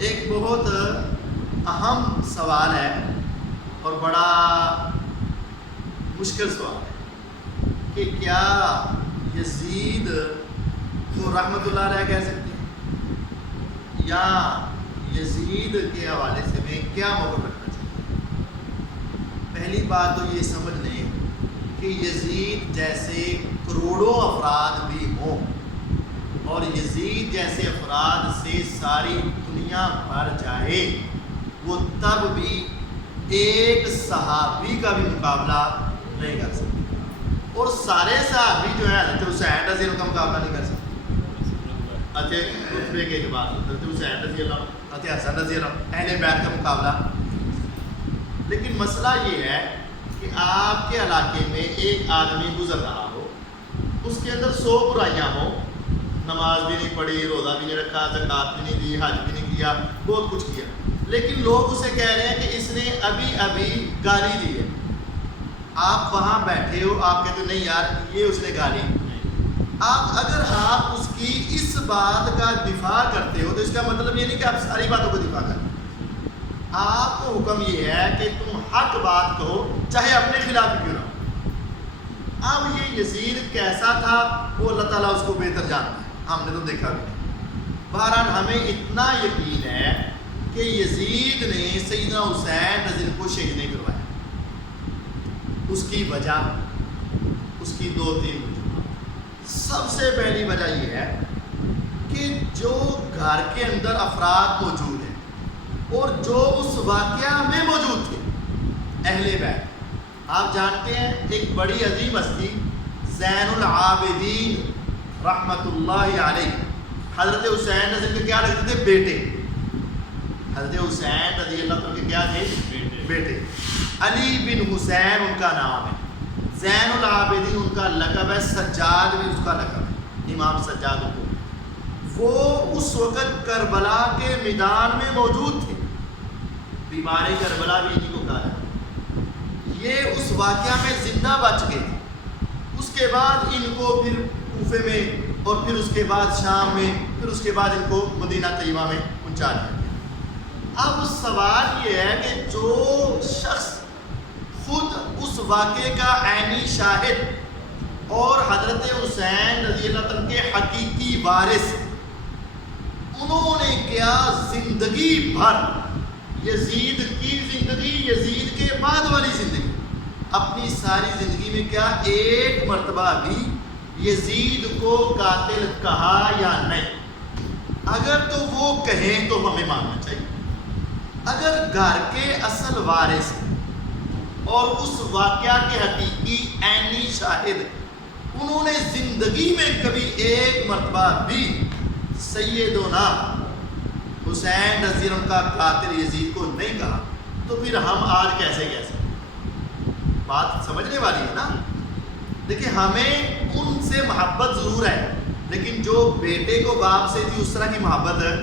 ایک بہت اہم سوال ہے اور بڑا مشکل سوال ہے کہ کیا یزید کو رحمت اللہ علیہ کہہ سکتے ہیں، یا یزید کے حوالے سے میں کیا موقف رکھنا چاہیے؟ پہلی بات تو یہ سمجھ لیں کہ یزید جیسے کروڑوں افراد بھی ہوں اور یزید جیسے افراد سے ساری دنیا بھر جائے، وہ تب بھی ایک صحابی کا بھی مقابلہ نہیں کر سکتے، اور سارے صحابی جو ہیں حضرت حسین رضی اللہ عنہ کا مقابلہ نہیں کر سکتے۔ رتبے کے اعتبار سے حضرت حسین رضی اللہ عنہ، حضرت حسن رضی اللہ عنہ، اہل بیت کا مقابلہ۔ لیکن مسئلہ یہ ہے کہ آپ کے علاقے میں ایک آدمی گزر رہا ہو، اس کے اندر 100 برائیاں ہوں، نماز بھی نہیں پڑھی، روزہ بھی نہیں رکھا، زکوٰۃ بھی نہیں دی، حج بھی نہیں کیا، بہت کچھ کیا، لیکن لوگ اسے کہہ رہے ہیں کہ اس نے ابھی گالی دی ہے۔ آپ وہاں بیٹھے ہو، آپ کہتے نہیں یار یہ اس نے گالی، اگر آپ اس کی اس بات کا دفاع کرتے ہو تو اس کا مطلب یہ نہیں کہ آپ ساری باتوں کو دفاع کریں۔ آپ کو حکم یہ ہے کہ تم حق بات کہو، چاہے اپنے خلاف کیوں نہ ہو۔ اب یہ یزید کیسا تھا وہ اللہ تعالیٰ اس کو بہتر جانتا ہے، ہم نے تو دیکھا بھی نہیں۔ بہرحال ہمیں اتنا یقین ہے کہ یزید نے سیدنا حسین رضی اللہ عنہ کو شہید نہیں کروایا۔ اس کی وجہ، اس کی 2-3 وجوہات۔ سب سے پہلی وجہ یہ ہے کہ جو گھر کے اندر افراد موجود ہیں اور جو اس واقعہ میں موجود تھے، اہل بیت، آپ جانتے ہیں ایک بڑی عظیم ہستی زین العابدین رحمت اللہ علیہ، حضرت حسین رضی اللہ عنہ کے کیا لگتے تھے؟ بیٹے۔ حضرت حسین رضی اللہ عنہ کے کیا تھے؟ بیٹے۔ علی بن حسین ان کا نام ہے، زین العابدین ان کا لقب ہے، سجاد بھی اس کا لقب ہے، امام سجاد کو۔ وہ اس وقت کربلا کے میدان میں موجود تھے، بیمار کربلا بھی انہیں کو کہا جاتا ہے۔ یہ اس واقعہ میں زندہ بچ گئے تھے۔ اس کے بعد ان کو پھر کوفے میں، اور پھر اس کے بعد شام میں، پھر اس کے بعد ان کو مدینہ طیبہ میں پہنچا دیا گیا۔ اب سوال یہ ہے کہ جو شخص خود اس واقعے کا عینی شاہد اور حضرت حسین رضی اللہ عنہ کے حقیقی وارث، انہوں نے کیا زندگی بھر یزید کی زندگی، یزید کے بعد والی زندگی، اپنی ساری زندگی میں کیا ایک مرتبہ بھی یزید کو قاتل کہا یا نہیں؟ اگر تو وہ کہیں تو ہمیں ماننا چاہیے۔ اگر گھر کے اصل وارث اور اس واقعہ کے حقیقی عینی شاہد، انہوں نے زندگی میں کبھی ایک مرتبہ بھی سیدنا حسین رضی اللہ عنہ کا قاتل یزید کو نہیں کہا، تو پھر ہم آج کیسے کہہ سکتے ہیں؟ بات سمجھنے والی ہے نا۔ دیکھیں ہمیں ان سے محبت ضرور ہے، لیکن جو بیٹے کو باپ سے تھی اس طرح کی محبت ہے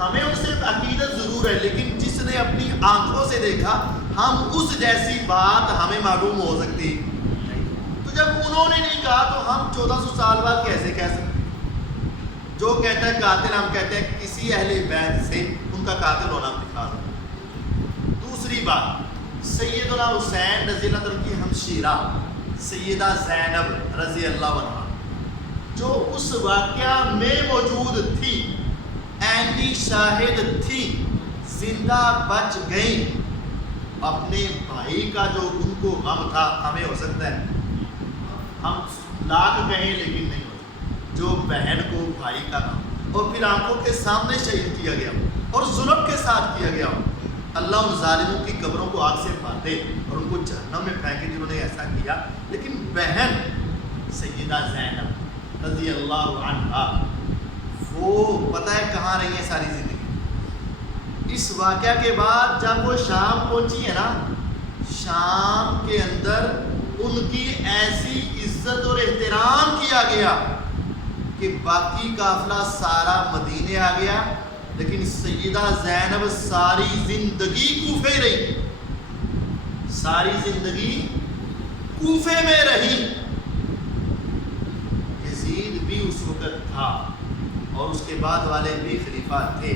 ہمیں ان سے عقیدت ضرور ہے، لیکن جس نے اپنی آنکھوں سے دیکھا ہم اس جیسی بات ہمیں معلوم ہو سکتی۔ تو جب انہوں نے نہیں کہا تو ہم 1400 سال بعد کیسے کہہ سکتے؟ جو کہتا ہے قاتل، ہم کہتے ہیں کسی اہل بیت سے ان کا قاتل ہونا دکھا دو۔ دوسری بات، سیدنا حسین رضی اللہ عنہ کی ہمشیرہ سیدہ زینب رضی اللہ عنہ، جو اس واقعہ میں موجود تھی، عینی شاہد تھی، زندہ بچ گئیں۔ اپنے بھائی کا جو ان کو غم تھا، ہمیں ہو سکتا ہے ہم لاکھ کہیں لیکن نہیں ہو سکتا، جو بہن کو بھائی کا غم، اور پھر آنکھوں کے سامنے شہید کیا گیا اور ظلم کے ساتھ کیا گیا، اللہ ان ظالموں کی قبروں کو آگ سے مار دے اور ان کو جہنم میں پھینکے جنہوں نے ایسا کیا۔ لیکن بہن سیدہ زینب رضی اللہ عنہا، وہ پتہ ہے کہاں رہی ہیں ساری زندگی؟ اس واقعہ کے بعد جب وہ شام پہنچی ہے نا، شام کے اندر ان کی ایسی عزت اور احترام کیا گیا کہ باقی قافلہ سارا مدینے آ گیا، لیکن سیدہ زینب ساری زندگی کوفے رہی، ساری زندگی کوفے میں رہی۔ یزید بھی اس وقت تھا اور اس کے بعد والے بھی خلیفہ تھے،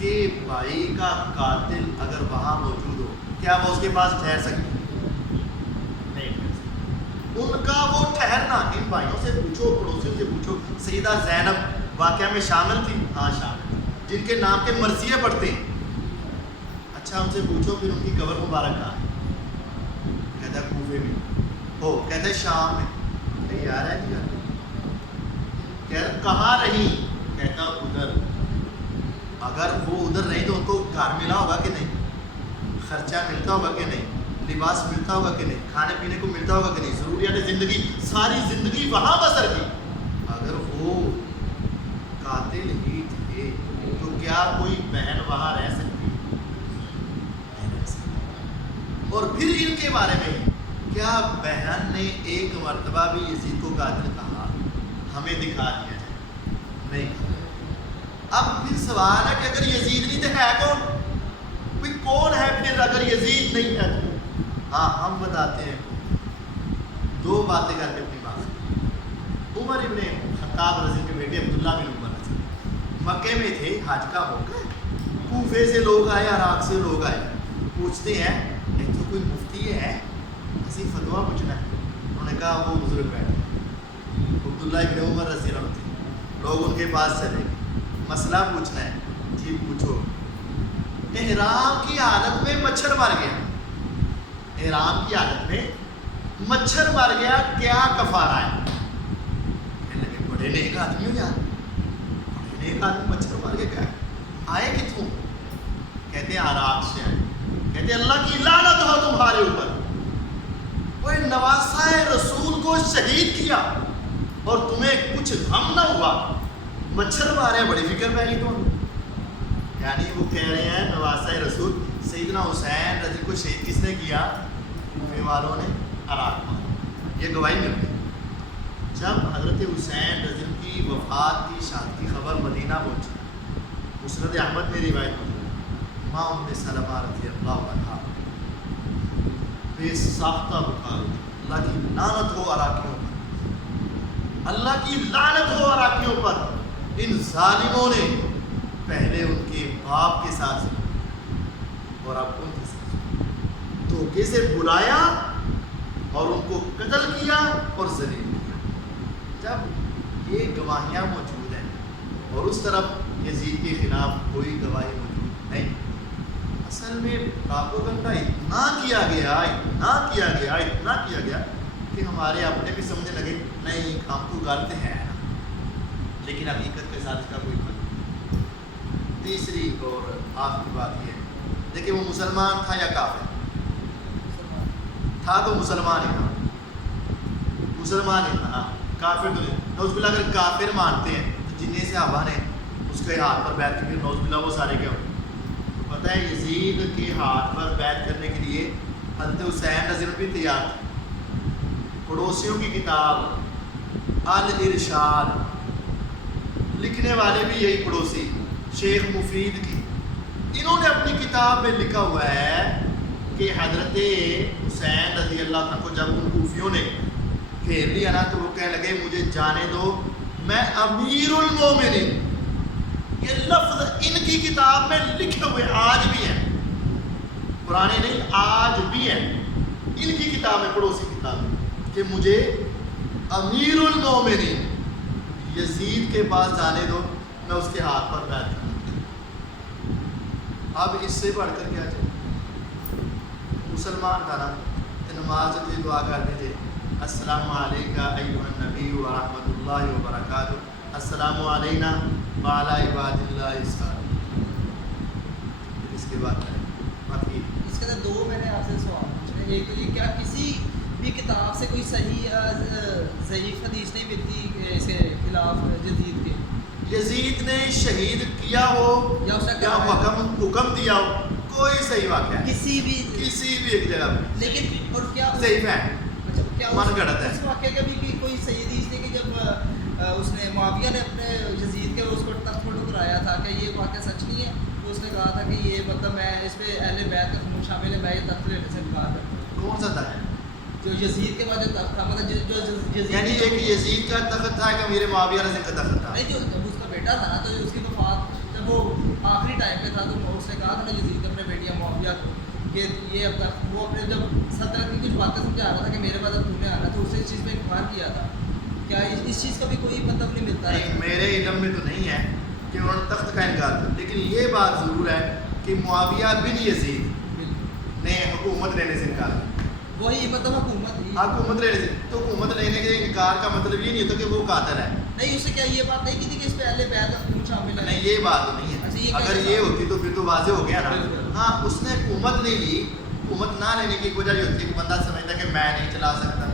کے بھائی کا قاتل اگر وہاں موجود ہو کیا وہ اس کے پاس ٹھہر سکتی ہے؟ نہیں ٹھہر سکتی. ان کا وہ ٹھہرنا، ان بھائیوں سے پوچھو، پڑوسیوں سے پوچھو. سیدہ زینب واقعہ میں شامل تھی؟ ہاں شامل. جن کے نام کے مرثیے پڑھتے ہیں. اچھا ان سے پوچھو پھر ان کی قبر مبارک کہاں ہے؟ کہتا ہے کوفے میں. ہو کہتا ہے شام میں. کہ یار ہے جی کہاں رہی؟ کہتا ادھر. اگر وہ ادھر رہی تو ان کو گھر ملا ہوگا کہ نہیں؟ خرچہ ملتا ہوگا کہ نہیں؟ لباس ملتا ہوگا کہ نہیں؟ کھانے پینے کو ملتا ہوگا کہ نہیں؟ ضروریات زندگی ساری زندگی وہاں بسر کی. اگر وہ قاتل ہی تھے تو کیا کوئی بہن وہاں رہ سکتی؟ اور پھر ان کے بارے میں کیا بہن نے ایک مرتبہ بھی یزید کو قاتل کہا؟ ہمیں دکھا دیا جائے نہیں. اب پھر سوال ہے کہ اگر یزید نہیں تو ہے کون؟ کوئی کون ہے پھر اگر یزید نہیں ہے تو؟ ہاں ہم بتاتے ہیں. دو باتیں کر کے اپنی بات. عمر ابن خطاب رضی کے بیٹے عبداللہ بن عمر رضی مکے میں تھے، حج کا موقع. کوفے سے لوگ آئے، عراق سے لوگ آئے، پوچھتے ہیں یہ تو کوئی مفتی ہے، اسی فتویٰ پوچھنا ہے. انہوں نے کہا وہ بزرگ بیٹھے عبداللہ بن عمر رضی اللہ عنہ. لوگ ان کے پاس چلے، مسئلہ پوچھنا ہے. جی پوچھو. احرام کی حالت میں مچھر مر گیا، احرام کی حالت میں مچھر مر گیا، کیا کفارہ ہے؟ کہنے لگے بڑے نیک آدمی ہو یار، بڑے نیک آدمی، مچھر مر گیا، کیا آئے کتوں؟ کہتے ہیں عراق سے آئے. کہتے ہیں اللہ کی لعنت ہو تمہارے اوپر، کوئی نواسہ رسول کو شہید کیا اور تمہیں کچھ غم نہ ہوا، مچھر مارے، بڑی فکر میں گئی تم. یعنی وہ کہہ رہے ہیں نواسہ رسول سیدنا حسین رضی کو شہید کس نے کیا؟ کوفے والوں نے، عراق والوں. یہ گواہی مل گئی. جب حضرت حسین رضی کی وفات کی شاد کی خبر مدینہ پہنچی، مسند احمد میں روایت ہوئی، ماں ام سلمہ رضی اللہ عنہا بے ساختہ بخار، اللہ کی لعنت ہو عراقیوں پر، اللہ کی لعنت ہو عراقیوں پر، ان ظالموں نے پہلے ان کے باپ کے ساتھ اور اب ان کے ساتھ دھوکے سے بلایا اور ان کو قتل کیا اور ذلیل کیا. جب یہ گواہیاں موجود ہیں اور اس طرف یزید کے خلاف کوئی گواہی موجود نہیں، اصل میں پراپوگنڈا اتنا کیا گیا، اتنا کیا گیا، اتنا کیا گیا کہ ہمارے اپنے بھی سمجھنے لگے نہیں ہم تو غلط ہیں، لیکن حقیقت کے ساتھ اس کا کوئی فرق نہیں. تیسری اور آخری بات یہ ہے، دیکھیں وہ مسلمان تھا یا کافر تھا؟ تو مسلمان ہی تھا، مسلمان ہی تھا، کافر تو نہیں. نوز باللہ اگر کافر مانتے ہیں تو جن صحابہ نے اس کے ہاتھ پر بیعت کی، نوز باللہ وہ سارے کیا ہوتے؟ پتہ ہے یزید کے ہاتھ پر بیعت کرنے کے لیے حضرت حسین رضی اللہ بھی تیار تھے. پڑوسیوں کی کتاب الارشاد لکھنے والے بھی یہی پڑوسی شیخ مفید کی، انہوں نے اپنی کتاب میں لکھا ہوا ہے کہ حضرت حسین رضی اللہ عنہ کو جب ان کوفیوں نے گھیر لیا نا تو وہ کہنے لگے مجھے جانے دو، میں امیر المومنین. یہ لفظ ان کی کتاب میں لکھے ہوئے آج بھی ہیں، پرانے نہیں آج بھی ہیں ان کی کتاب میں، پڑوسی کتاب میں، کہ مجھے امیر المومنین یزید کے پاس جانے دو، میں اس کے ہاتھ پر بیعت کروں. اب اس سے بڑھ کر کیا چاہیے؟ مسلمان کا نا نماز کی دعا کر دیجیے، السلام علیکم ایھا النبی ورحمۃ اللہ وبرکاتہ، السلام علینا وعلی عباد اللہ الصالحین. اس کے بعد باقی اس کے اندر دو میں نے آپ سے سوال پوچھے. ایک تو یہ کیا کسی بھی کتاب سے کوئی صحیح ضعیف حدیث نہیں ملتی اس کے خلاف یزید کے؟ یزید نے شہید کیا ہو یا اس یا حکم دیا ہو، کوئی صحیح واقعہ ہے کسی بھی ایک جگہ پہ، لیکن اور کیا صحیح ہے، کیا من گڑت ہے. اس واقعے کا بھی کوئی صحیح حدیث نہیں کہ جب اس نے معاویہ نے اپنے یزید کے اس کو تخت پر ٹکرایا تھا، کہ یہ واقعہ سچ نہیں ہے؟ تو اس نے کہا تھا کہ یہ مطلب میں اس پہ اہل بیت کا خون شامل ہے، میں یہ تخت لینے سے انکار کرتا ہوں. کون سا تھا ہے؟ جو یزید کے بعد جو تخت تھا، مطلب جو یزید یعنی ایک یزید کا تخت تھا کہ امیر معاویہ رضی کا تخت تھا؟ نہیں، جو اس کا بیٹا تھا نا، تو اس کی وفات جب وہ آخری ٹائم پہ تھا تو اس نے کہا تھا نا یزید اپنے بیٹیاں معاویہ کو کہ یہ اب تک وہ اپنے جب سلطنت کی کچھ باتیں سمجھا رہا تھا کہ میرے بعد اب تم نے آنا تو اسے اس چیز پہ انکار کیا تھا. کیا اس چیز کا بھی کوئی مطلب نہیں ملتا ہے؟ نہیں، میرے علم میں تو نہیں ہے کہ انہوں نے تخت کا انکار کیا، لیکن یہ بات ضرور ہے کہ معاویہ بن یزید نے حکومت لینے سے انکار کیا. وہی مطلب حکومت ہی حکومت لینے سے تو حکومت لینے کے انکار کا مطلب یہ نہیں ہوتا کہ وہ قاتل ہے. نہیں. اس سے کیا یہ بات نہیں کی تھی کہ اس پہ اہل بیت کا خون شامل ہے؟ نہیں، یہ بات تو نہیں اچھا، ہے. یہ اگر کیسے یہ بات؟ ہوتی تو پھر تو واضح ہو گیا نا. بالکل. ہاں، اس نے حکومت نہیں لی. حکومت نہ لینے کی وجہ یہ ہوتی ہے کہ بندہ سمجھتا ہے کہ میں نہیں چلا سکتا،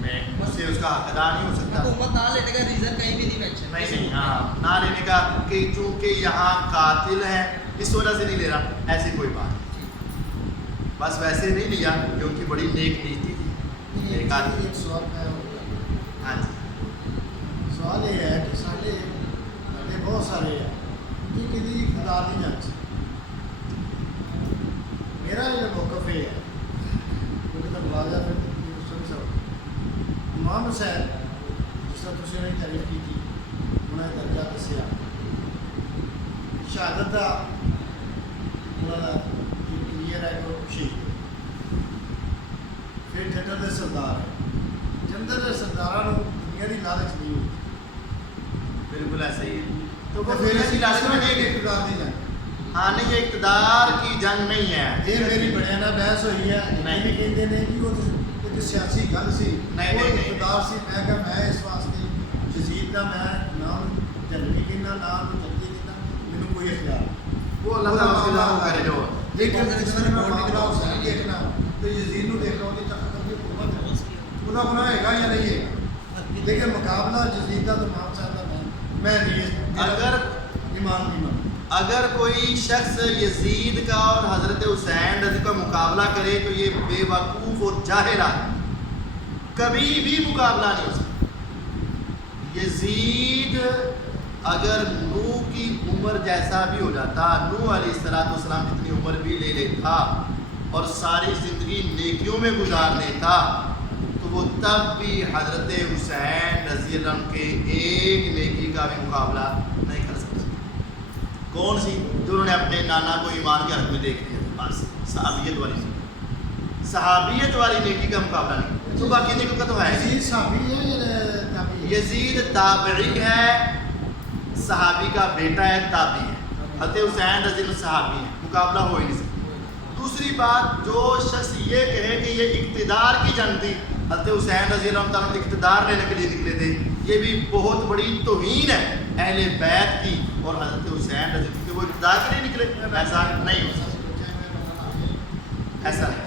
میں اس سے اس کا حق ادا نہیں ہو سکتا. حکومت نہ لینے کا ریزن کہیں بھی نہیں مینشن. نہیں، ہاں، نہ لینے کا کہ چونکہ یہاں قاتل ہے اس وجہ سے نہیں لے رہا، ایسی کوئی بات نہیں. بس ویسے نہیں لیا کہ ان کی بڑی نیک نیتی تھی. ایک آدمی. ایک سوال میں ہاں جی. سوال یہ ہے کہ سارے بندے بہت سارے ہیں کہ کسی اقتدار نہیں جان سکتے. میرا یہ موقف یہ ہے کیونکہ تو ملازہ پھر سن سب امام حسین جس طرح تھی انہیں تعریف کی تھی انہیں درجہ دسیا شہادت کا کلیئر ہے کہ شہید ہے. پھر جنرل دے سردار ہے. جنرل دے سرداراں دنیا کی لالچ نہیں ہوتی. بالکل ایسا ہی ہے. تو وہ پھر دنیا اس کی لالچ میں نہیں گئی. اقتدار نہیں جان. ہاں نہیں، یہ اقتدار کی جنگ نہیں ہے. یہ میری بڑے نا بحث ہوئی ہے. نہیں. یہ کہتے ہیں کہ وہ ایک سیاسی گل سی. نہیں، وہ نہیں، نہیں. اقتدار سی. میں کہ میں اس واسطے جزید کا میں نام جلدی کہنا نام جلدی کہنا مینوں کوئی اختیار نہیں. وہ اللہ تعالیٰ سے لاگو کرے جو. لیکن جس میں معاملہ حسین دیکھنا تو یزید نو دیکھنا ہوتی تخت کی حکومت ہے خدا بنا ہے گا یا نہیں ہے. لیکن مقابلہ جزید کا تو امام صاحب کا میں نہیں. اگر ایمان نہیں مانتا. اگر کوئی شخص یزید کا اور حضرت حسین رضی کا مقابلہ کرے تو یہ بے وقوف اور جاہل ہے. کبھی بھی مقابلہ نہیں ہو سکتا. یزید اگر نوح کی عمر جیسا بھی ہو جاتا، نوح علیہ السلام جتنی عمر بھی لے لیتا اور ساری زندگی نیکیوں میں گزار لیتا تو وہ تب بھی حضرت حسین رضی اللہ عنہ کے ایک نیکی کا بھی مقابلہ نہیں کر سکتا. کون سی؟ جو انہوں نے اپنے نانا کو ایمان کے حق میں دیکھ لیا تھا. بس صحابیت والی نیکی کا مقابلہ نہیں. تو باقی نیکیوں کا تو ہے. یزید صحابی ہے یا تابعی ہے؟ یزید تابعی ہے، صحابی کا بیٹا ہے، تابعی ہے. حضرت حسین رضی اللہ صحابی ہے، مقابلہ ہو ہی نہیں سکتا. دوسری بات، جو شخص یہ کہے کہ یہ اقتدار کی جنگ تھی، حضرت حسین رضی اللہ تعالیٰ اقتدار لینے کے لیے نکلے تھے، یہ بھی بہت بڑی توہین ہے اہل بیت کی اور حضرت حسین رضی اللہ کہ وہ اقتدار کے لیے نکلے. ایسا نہیں ہو سکتا، ایسا نہیں.